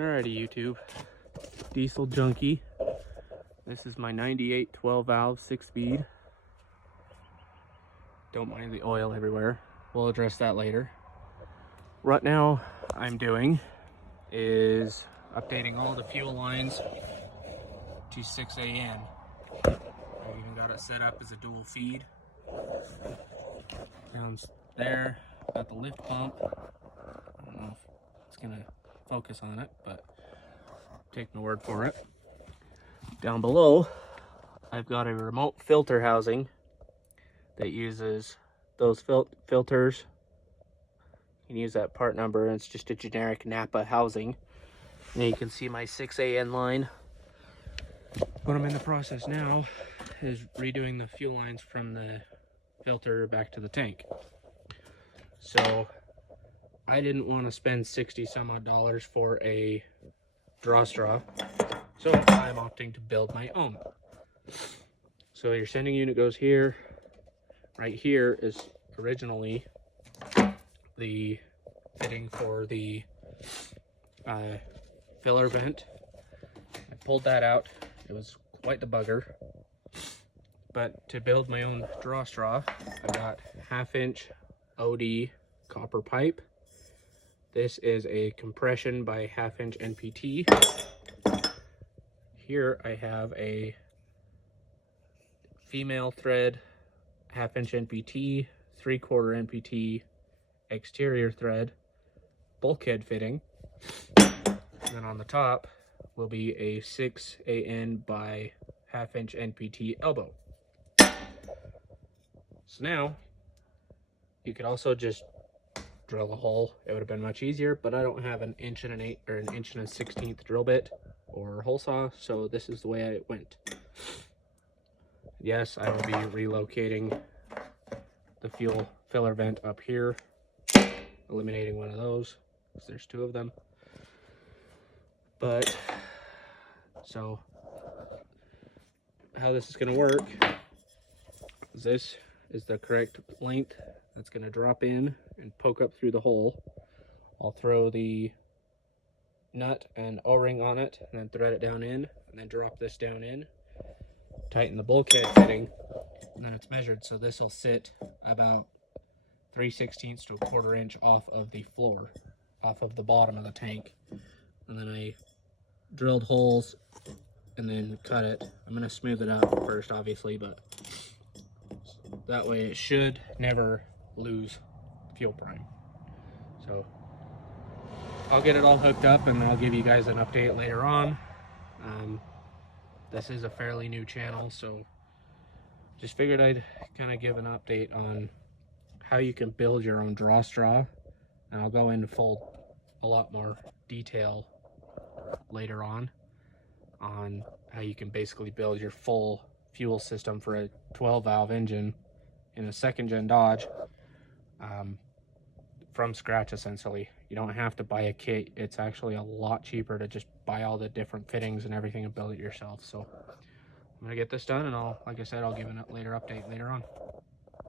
Alrighty, YouTube. Diesel junkie. This is my 98 12 valve 6-speed. Don't mind the oil everywhere. We'll address that later. Right now, I'm doing is updating all the fuel lines to 6AN. I even got it set up as a dual feed. Down there, got the lift pump. I don't know if it's gonna focus on it, but take my word for it. Down below, I've got a remote filter housing that uses those filters. You can use that part number, and it's just a generic Napa housing. And you can see my 6AN line. What I'm in the process now is redoing the fuel lines from the filter back to the tank. So I didn't want to spend 60 some odd dollars for a draw straw, so I'm opting to build my own. So your sending unit goes here. Right here is originally the fitting for the filler vent. I pulled that out. It was quite the bugger. But to build my own draw straw, I got 1/2-inch OD copper pipe. This is a compression by 1/2-inch NPT. Here I have a female thread 1/2-inch NPT, 3/4 NPT exterior thread bulkhead fitting. And then on the top will be a 6AN by 1/2-inch NPT elbow. So now you could also just drill a hole. It would have been much easier, but I don't have an 1.1/8 or an 1 1/16 drill bit or hole saw, so this is the way it went. Yes, I will be relocating the fuel filler vent up here, eliminating one of those, because there's 2 of them. But, so, how this is going to work is this is the correct length that's going to drop in and poke up through the hole. I'll throw the nut and O-ring on it, and then thread it down in, and then drop this down in, tighten the bulkhead fitting, and then it's measured. So this will sit about 3/16 to 1/4 inch off of the floor, off of the bottom of the tank. And then I drilled holes and then cut it. I'm going to smooth it out first, obviously, but that way it should never lose fuel prime. So I'll get it all hooked up and I'll give you guys an update later on. This is a fairly new channel, so just figured I'd kind of give an update on how you can build your own draw straw, and I'll go into a lot more detail later on how you can basically build your full fuel system for a 12 valve engine in a 2nd gen Dodge from scratch. Essentially, you don't have to buy a kit. It's actually a lot cheaper to just buy all the different fittings and everything and build it yourself. So I'm gonna get this done, and like I said, I'll give a later update later on.